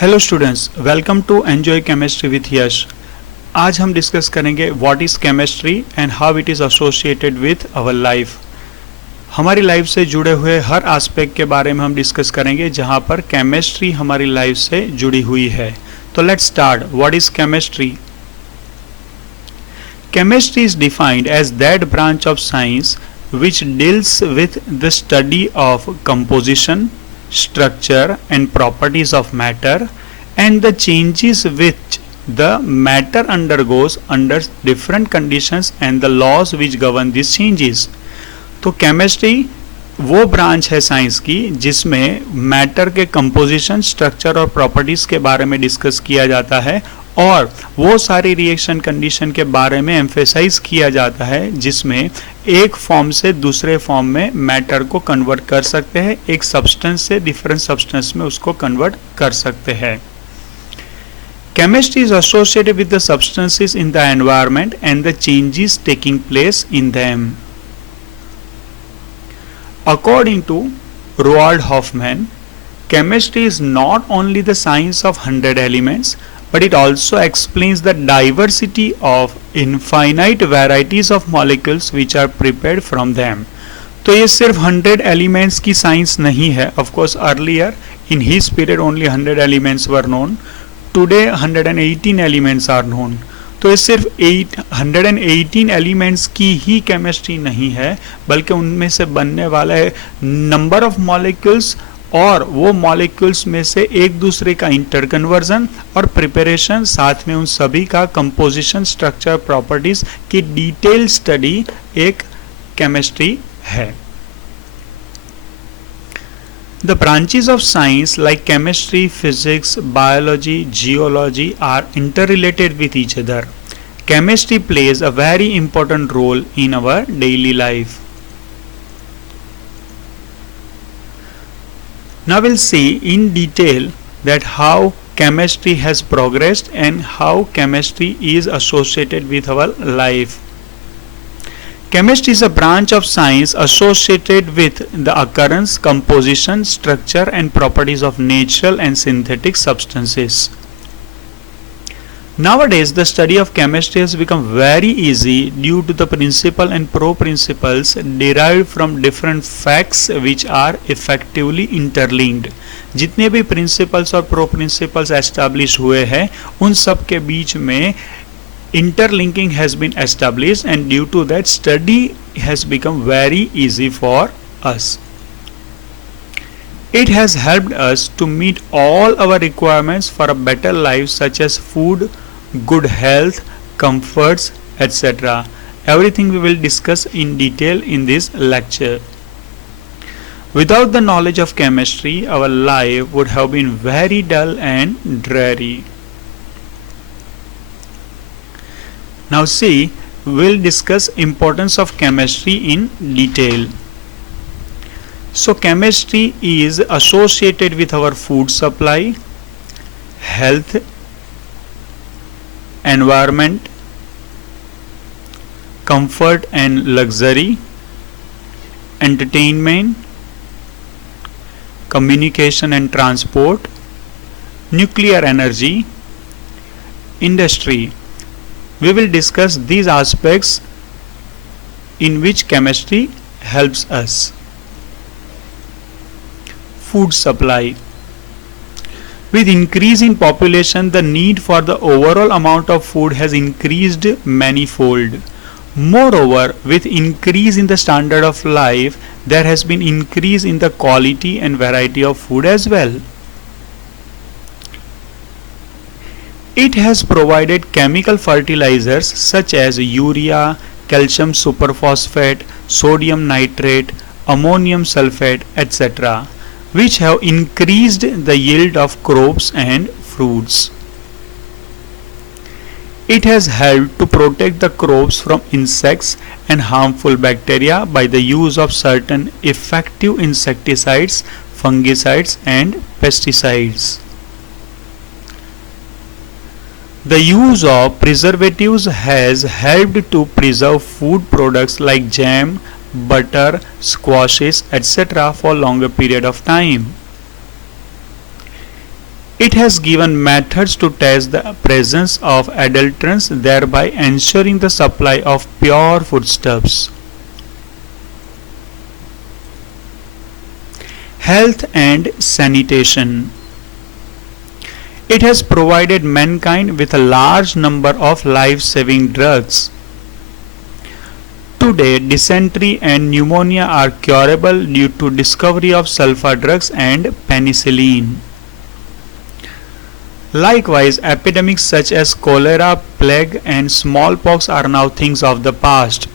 Hello students, welcome to enjoy chemistry with Yash. आज हम discuss करेंगे what is chemistry and how it is associated with our life. हमारी life से जुड़े हुए हर एस्पेक्ट के बारे में हम डिस्कस करेंगे जहां पर केमिस्ट्री हमारी लाइफ से जुड़ी हुई है। तो let's start. What is chemistry? Chemistry is defined as that branch of science which deals with the study of composition, structure and properties of matter and the changes which the matter undergoes under different conditions and the laws which govern these changes। तो chemistry वो branch है science की जिसमें matter के composition, structure और properties के बारे में डिस्कस किया जाता है और वो सारी रिएक्शन कंडीशन के बारे में एम्फेसाइज किया जाता है जिसमें एक फॉर्म से दूसरे फॉर्म में मैटर को कन्वर्ट कर सकते हैं, एक सब्सटेंस से डिफरेंट सब्सटेंस में उसको कन्वर्ट कर सकते हैं। Chemistry is associated with the substances in the environment and the changes taking place in them. According to Roald Hoffman, chemistry is not only the science of 100 elements, but it also explains the diversity of infinite varieties of molecules which are prepared from them. तो ये सिर्फ 100 elements की science नहीं है। Of course, earlier in his period only 100 elements were known. Today 118 elements are known. तो ये सिर्फ 118 elements की ही केमिस्ट्री नहीं है, बल्कि उनमें से बनने वाला है नंबर ऑफ मॉलिक्यूल्स और वो मॉलिक्यूल्स में से एक दूसरे का इंटरकन्वर्जन और प्रिपरेशन, साथ में उन सभी का कंपोजिशन, स्ट्रक्चर, प्रॉपर्टीज की डिटेल स्टडी एक केमिस्ट्री है। The branches of science like chemistry, physics, biology, geology are interrelated with each other. Chemistry plays a very important role in our daily life. Now we'll see in detail that how chemistry has progressed and how chemistry is associated with our life. Chemistry is a branch of science associated with the occurrence, composition, structure and properties of natural and synthetic substances. Nowadays, the study of chemistry has become very easy due to the principle and pro-principles derived from different facts which are effectively interlinked. जितने भी principles और pro-principles establish हुए हैं, उन सब के बीच में interlinking has been established and due to that study has become very easy for us. It has helped us to meet all our requirements for a better life such as food, good health, comforts, etc. Everything we will discuss in detail in this lecture. Without the knowledge of chemistry, our life would have been very dull and dreary. Now see, we'll discuss importance of chemistry in detail. So chemistry is associated with our food supply, health, environment, comfort and luxury, entertainment, communication and transport, nuclear energy, industry. We will discuss these aspects in which chemistry helps us. Food supply. With increase in population, the need for the overall amount of food has increased manifold. Moreover, with increase in the standard of life, there has been increase in the quality and variety of food as well. It has provided chemical fertilizers such as urea, calcium superphosphate, sodium nitrate, ammonium sulfate, etc., which have increased the yield of crops and fruits. It has helped to protect the crops from insects and harmful bacteria by the use of certain effective insecticides, fungicides, and pesticides. The use of preservatives has helped to preserve food products like jam, butter, squashes, etc. for longer period of time. It has given methods to test the presence of adulterants, thereby ensuring the supply of pure foodstuffs. Health and sanitation. It has provided mankind with a large number of life-saving drugs. Today, dysentery and pneumonia are curable due to discovery of sulfur drugs and penicillin. Likewise, epidemics such as cholera, plague, and smallpox are now things of the past.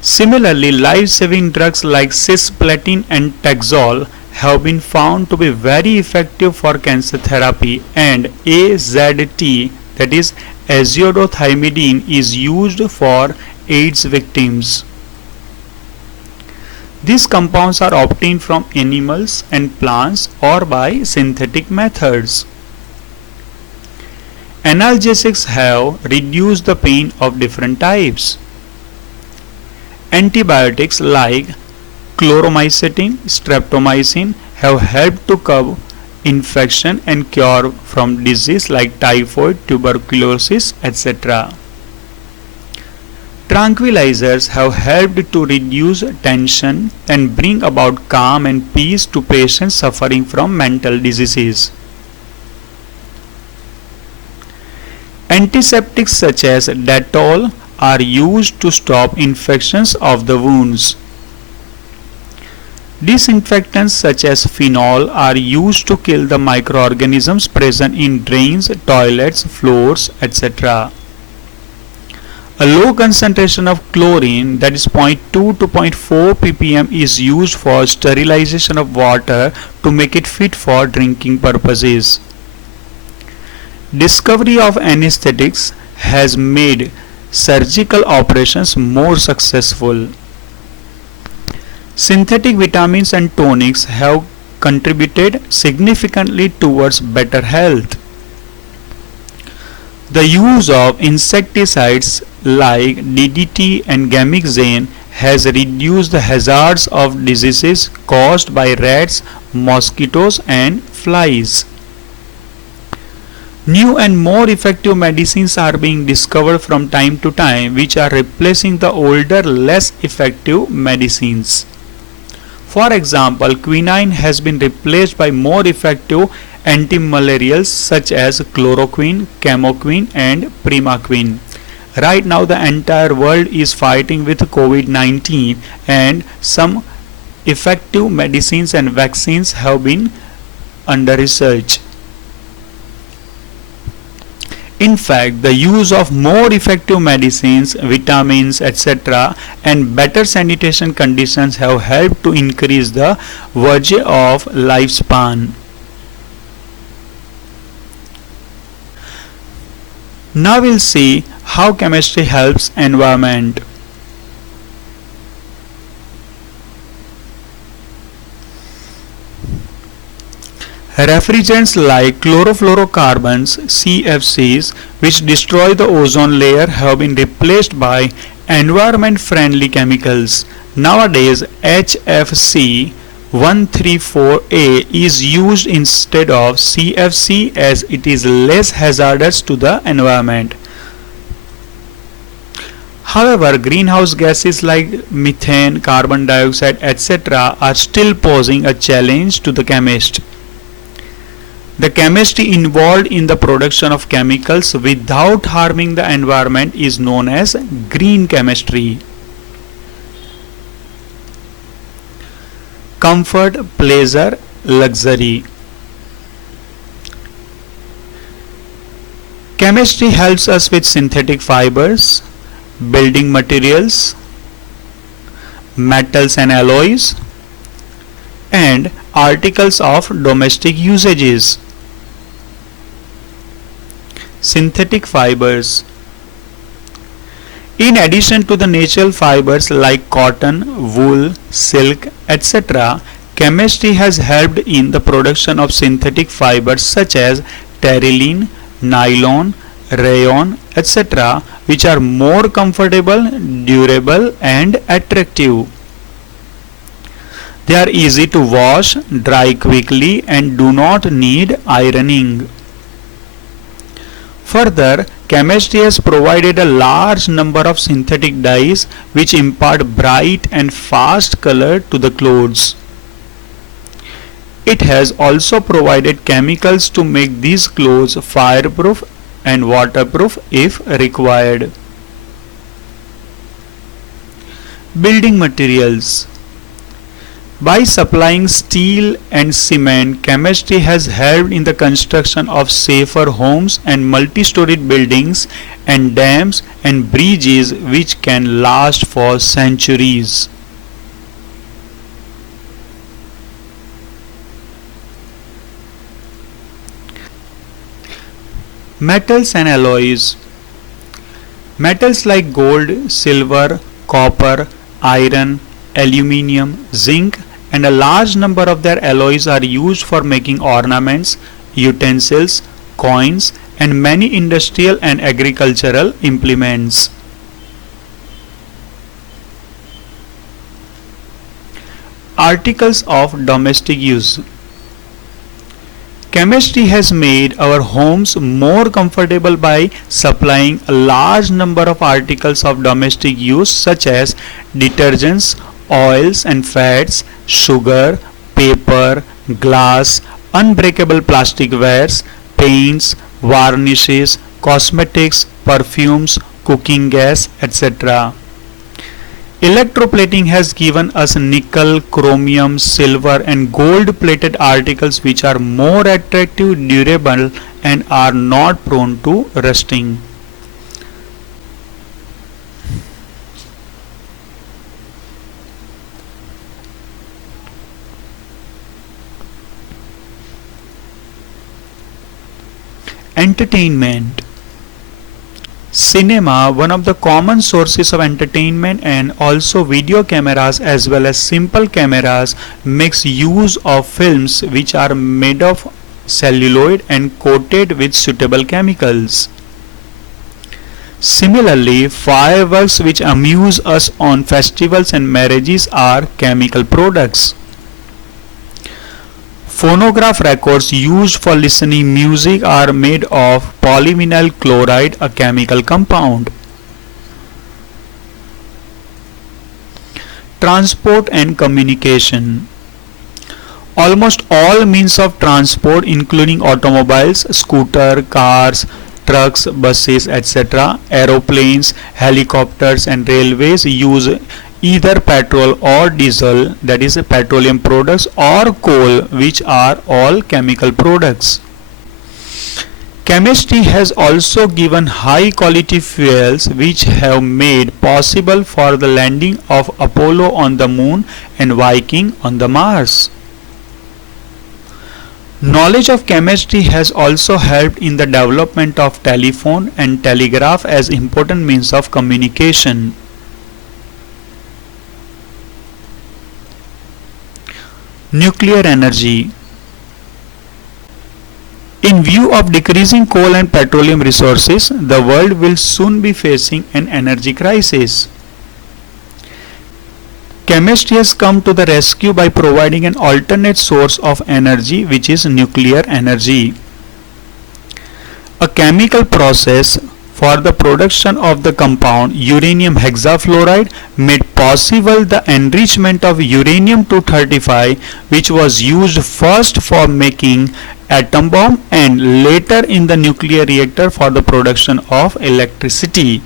Similarly, life-saving drugs like cisplatin and Taxol have been found to be very effective for cancer therapy, and AZT, that is azidothymidine, is used for AIDS victims. These compounds are obtained from animals and plants or by synthetic methods. Analgesics have reduced the pain of different types. Antibiotics like chloromycetin, streptomycin have helped to curb infection and cure from disease like typhoid, tuberculosis, etc. Tranquilizers have helped to reduce tension and bring about calm and peace to patients suffering from mental diseases. Antiseptics such as Dettol are used to stop infections of the wounds. Disinfectants such as phenol are used to kill the microorganisms present in drains, toilets, floors, etc. A low concentration of chlorine, that is 0.2 to 0.4 ppm, is used for sterilization of water to make it fit for drinking purposes. Discovery of anesthetics has made surgical operations more successful. Synthetic vitamins and tonics have contributed significantly towards better health. The use of insecticides like DDT and Gamixane has reduced the hazards of diseases caused by rats, mosquitoes, and flies. New and more effective medicines are being discovered from time to time, which are replacing the older, less effective medicines. For example, quinine has been replaced by more effective antimalarials such as chloroquine, camoquine, and primaquine. Right now the entire world is fighting with COVID-19, and some effective medicines and vaccines have been under research. In fact, the use of more effective medicines, vitamins, etc., and better sanitation conditions have helped to increase the verge of lifespan. Now we'll see how chemistry helps environment. Refrigerants like chlorofluorocarbons (CFCs), which destroy the ozone layer, have been replaced by environment-friendly chemicals. Nowadays, HFC 134A is used instead of CFC as it is less hazardous to the environment. However, greenhouse gases like methane, carbon dioxide, etc. are still posing a challenge to the chemist. The chemistry involved in the production of chemicals without harming the environment is known as green chemistry. Comfort, pleasure, luxury. Chemistry helps us with synthetic fibers, building materials, metals and alloys, and articles of domestic usages. Synthetic fibers. In addition to the natural fibers like cotton, wool, silk, etc., chemistry has helped in the production of synthetic fibers such as terylene, nylon, rayon, etc., which are more comfortable, durable, and attractive. They are easy to wash, dry quickly, and do not need ironing. Further, chemistry has provided a large number of synthetic dyes which impart bright and fast color to the clothes. It has also provided chemicals to make these clothes fireproof and waterproof if required. Building materials. By supplying steel and cement, chemistry has helped in the construction of safer homes and multi-storied buildings and dams and bridges which can last for centuries. Metals and alloys. Metals like gold, silver, copper, iron, aluminium, zinc, and a large number of their alloys are used for making ornaments, utensils, coins, and many industrial and agricultural implements. Articles of domestic use. Chemistry has made our homes more comfortable by supplying a large number of articles of domestic use such as detergents, oils and fats, sugar, paper, glass, unbreakable plasticwares, paints, varnishes, cosmetics, perfumes, cooking gas, etc. Electroplating has given us nickel, chromium, silver and gold plated articles which are more attractive, durable and are not prone to rusting. Entertainment. Cinema, one of the common sources of entertainment, and also video cameras as well as simple cameras makes use of films which are made of celluloid and coated with suitable chemicals. Similarly, fireworks which amuse us on festivals and marriages are chemical products. Phonograph records used for listening music are made of polyvinyl chloride, a chemical compound. Transport and communication. Almost all means of transport including automobiles, scooter, cars, trucks, buses, etc., aeroplanes, helicopters and railways use either petrol or diesel, that is petroleum products, or coal, which are all chemical products. Chemistry has also given high quality fuels which have made possible for the landing of Apollo on the moon and Viking on the Mars. Knowledge of chemistry has also helped in the development of telephone and telegraph as important means of communication. Nuclear energy. In view of decreasing coal and petroleum resources, the world will soon be facing an energy crisis. Chemistry has come to the rescue by providing an alternate source of energy, which is nuclear energy. A chemical process for the production of the compound uranium hexafluoride made possible the enrichment of uranium-235, which was used first for making atom bomb and later in the nuclear reactor for the production of electricity.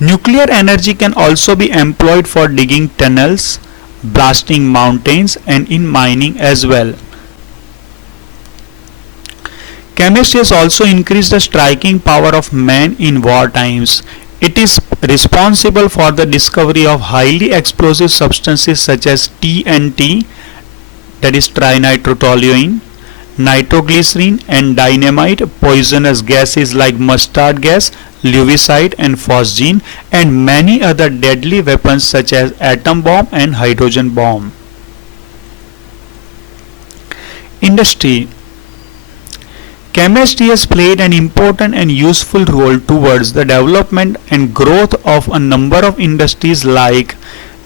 Nuclear energy can also be employed for digging tunnels, blasting mountains and in mining as well. Chemistry has also increased the striking power of man in war times. It is responsible for the discovery of highly explosive substances such as TNT, that is trinitrotoluene, nitroglycerin and dynamite, poisonous gases like mustard gas, lewisite and phosgene, and many other deadly weapons such as atom bomb and hydrogen bomb. Industry. Chemistry has played an important and useful role towards the development and growth of a number of industries like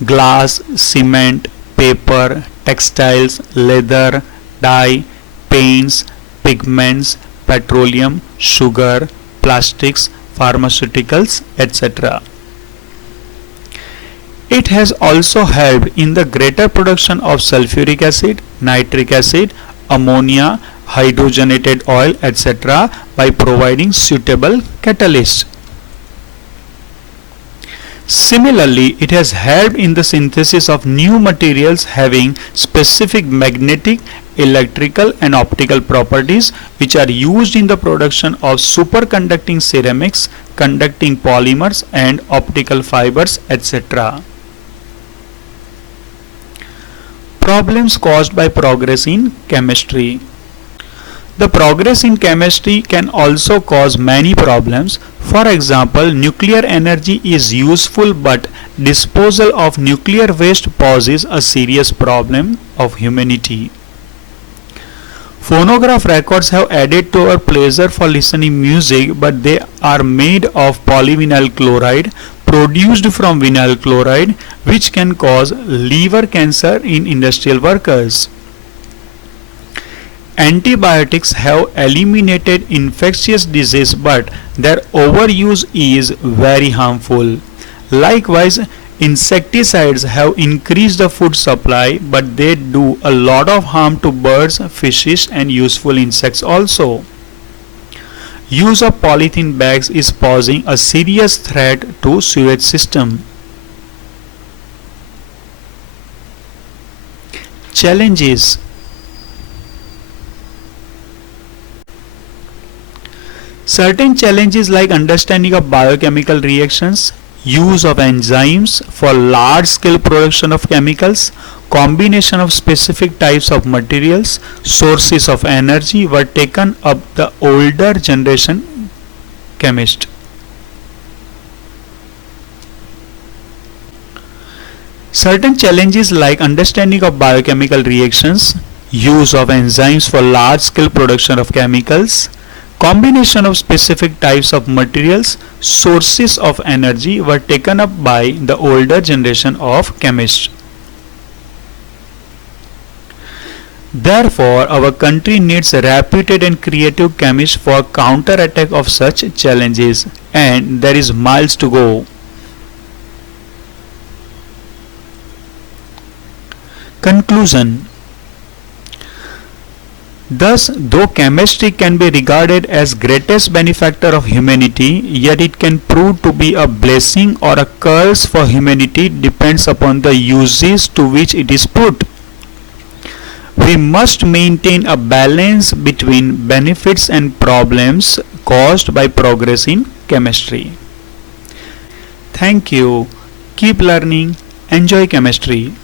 glass, cement, paper, textiles, leather, dye, paints, pigments, petroleum, sugar, plastics, pharmaceuticals, etc. It has also helped in the greater production of sulfuric acid, nitric acid, ammonia, hydrogenated oil, etc. by providing suitable catalysts. Similarly, it has helped in the synthesis of new materials having specific magnetic, electrical and optical properties which are used in the production of superconducting ceramics, conducting polymers and optical fibers, etc. Problems caused by progress in chemistry. The progress in chemistry can also cause many problems. For example, nuclear energy is useful, but disposal of nuclear waste poses a serious problem of humanity. Phonograph records have added to our pleasure for listening music, but they are made of polyvinyl chloride produced from vinyl chloride, which can cause liver cancer in industrial workers. Antibiotics have eliminated infectious disease, but their overuse is very harmful. Likewise, insecticides have increased the food supply, but they do a lot of harm to birds, fishes and useful insects also. Use of polythene bags is posing a serious threat to sewage system. Challenges. Certain challenges like understanding of biochemical reactions, use of enzymes for large-scale production of chemicals, combination of specific types of materials, sources of energy were taken up the older generation chemist. Certain challenges like understanding of biochemical reactions, use of enzymes for large-scale production of chemicals, combination of specific types of materials, sources of energy were taken up by the older generation of chemists. Therefore, our country needs reputed and creative chemists for counterattack of such challenges, and there is miles to go. Conclusion. Thus, though chemistry can be regarded as greatest benefactor of humanity, yet it can prove to be a blessing or a curse for humanity depends upon the uses to which it is put. We must maintain a balance between benefits and problems caused by progress in chemistry. Thank you. Keep learning. Enjoy chemistry.